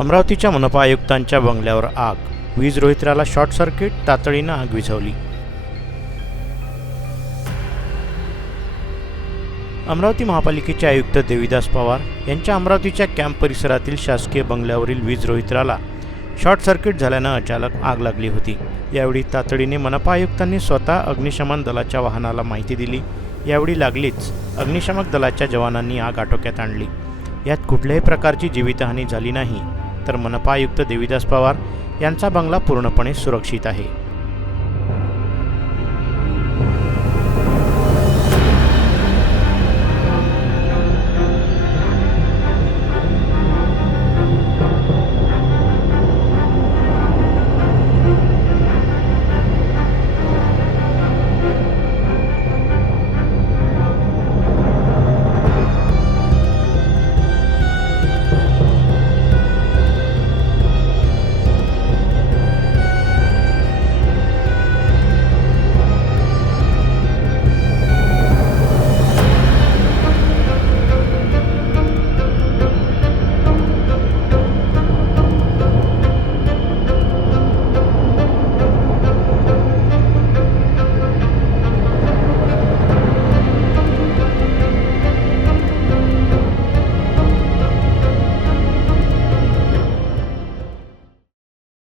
अमरावतीच्या मनपा आयुक्तांच्या बंगल्यावर आग, वीज रोहित्राला शॉर्ट सर्किट, तातडीनं आग विझवली. अमरावती महापालिकेचे आयुक्त देविदास पवार यांच्या अमरावतीच्या कॅम्प परिसरातील शासकीय बंगल्यावरील वीज रोहित्राला शॉर्ट सर्किट झाल्यानं अचानक आग लागली होती. यावेळी तातडीने मनपा आयुक्तांनी स्वतः अग्निशमन दलाच्या वाहनाला माहिती दिली. यावेळी लागलीच अग्निशमक दलाच्या जवानांनी आग आटोक्यात आणली. यात कुठल्याही प्रकारची जीवितहानी झाली नाही, तर मनपा आयुक्त देविदास पवार यांचा बंगला पूर्णपणे सुरक्षित आहे.